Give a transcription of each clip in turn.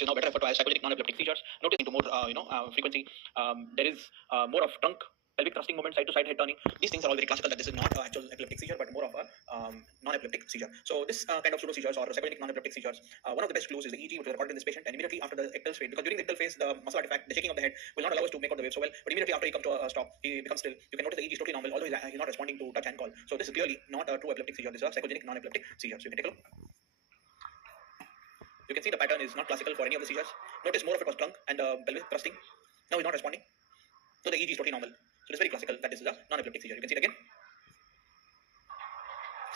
which is now better referred to as psychogenic non-epileptic seizures. Notice into more frequency. There is more of trunk, pelvic thrusting movement, side to side head turning. These things are all very classical that this is not actual epileptic seizure but more of a non-epileptic seizure. So this kind of pseudo seizures or psychogenic non-epileptic seizures, one of the best clues is the EEG which was recorded in this patient, and immediately after the ictal phase, because during the ictal phase the muscle artifact, the shaking of the head will not allow us to make out the wave so well, but immediately after he comes to a stop, he becomes still. You can notice the EEG is totally normal, although he's not responding to touch and call. So this is clearly not a true epileptic seizure. This is a psychogenic non-epileptic seizure. So you can take a look. You can see the pattern is not classical for any of the seizures. Notice more of it was trunk and pelvic thrusting. Now he's not responding. So the EEG is totally normal. So it's very classical that this is a non-epileptic seizure. You can see it again.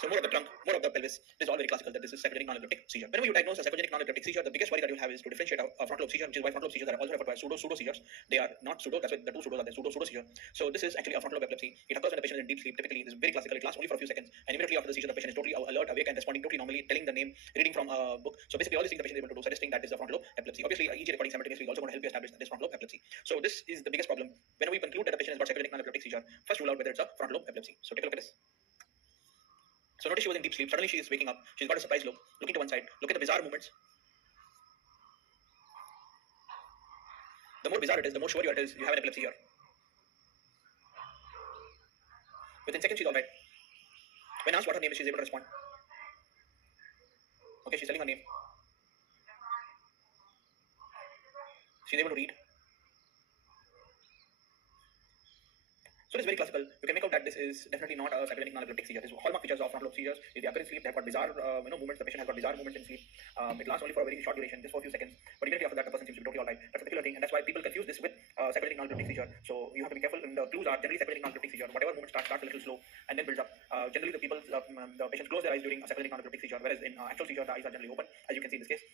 So more of the trunk, more of the pelvis. This is all very classical that this is psychogenic non-epileptic seizure. Whenever you diagnose a psychogenic non-epileptic seizure, the biggest worry that you'll have is to differentiate a frontal lobe seizure, which is why frontal lobe seizures are also referred to as pseudo seizures. They are not pseudo. That's why the two pseudos are the pseudo seizure. So this is actually a frontal lobe epilepsy. It occurs when the patient is in deep sleep. Typically, this is very classical. It lasts only for a few seconds, and immediately after the seizure, the patient is totally alert, awake, and responding totally normally, telling the name, reading from a book. So basically, all these things the patient is able to do, suggesting that is a frontal lobe epilepsy. Obviously, EEG recording simultaneously is also going to help you establish that this frontal lobe epilepsy. So this is the biggest problem. When we conclude that the patient has got psychogenic non-epileptic seizure, first rule out whether it's a frontal lobe epilepsy. So take a look at this. So notice she was in deep sleep. Suddenly she is waking up. She's got a surprise look, looking to one side. Look at the bizarre movements. The more bizarre it is, the more sure you are it is you have an epilepsy here. Within seconds, she's all right. When asked what her name is, she's able to respond. Okay, she's telling her name. She's able to read. So it's very classical. You can make out that this is definitely not a psychogenic non-epileptic seizure. This hallmark features of frontal lobe seizures is the occur in sleep. They have got bizarre movements. The patient has got bizarre movements in sleep. It lasts only for a very short duration, just for a few seconds. But immediately after that, the person seems to be totally alright. That's a particular thing, and that's why people confuse this with psychogenic non-epileptic seizure. So you have to be careful. And the clues are generally psychogenic non-epileptic seizure. Whatever movement starts a little slow and then builds up. Generally, the patients close their eyes during a psychogenic non-epileptic seizure, whereas in actual seizure, the eyes are generally open, as you can see in this case.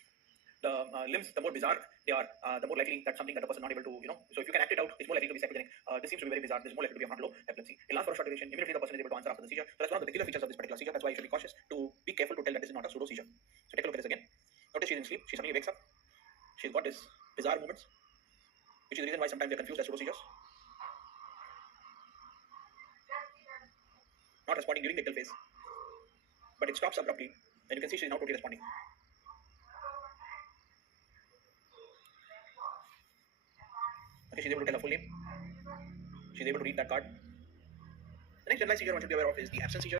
The limbs, the more bizarre they are, the more likely that's something that the person not able to, so if you can act it out, it's more likely to be psychogenic. This seems to be very bizarre. This is more likely to be a frontal lobe epilepsy. It lasts for a short duration. Immediately the person is able to answer after the seizure. So that's one of the peculiar features of this particular seizure. That's why you should be cautious to be careful to tell that this is not a pseudo seizure. So take a look at this again. Notice she's in sleep. She suddenly wakes up. She's got this bizarre movements, which is the reason why sometimes they're confused as pseudo seizures. Not responding during the ictal phase, but it stops abruptly, and you can see she's now totally responding. Okay, she's able to tell her full name. She's able to read that card. The next generalized seizure one should be aware of is the absence seizure.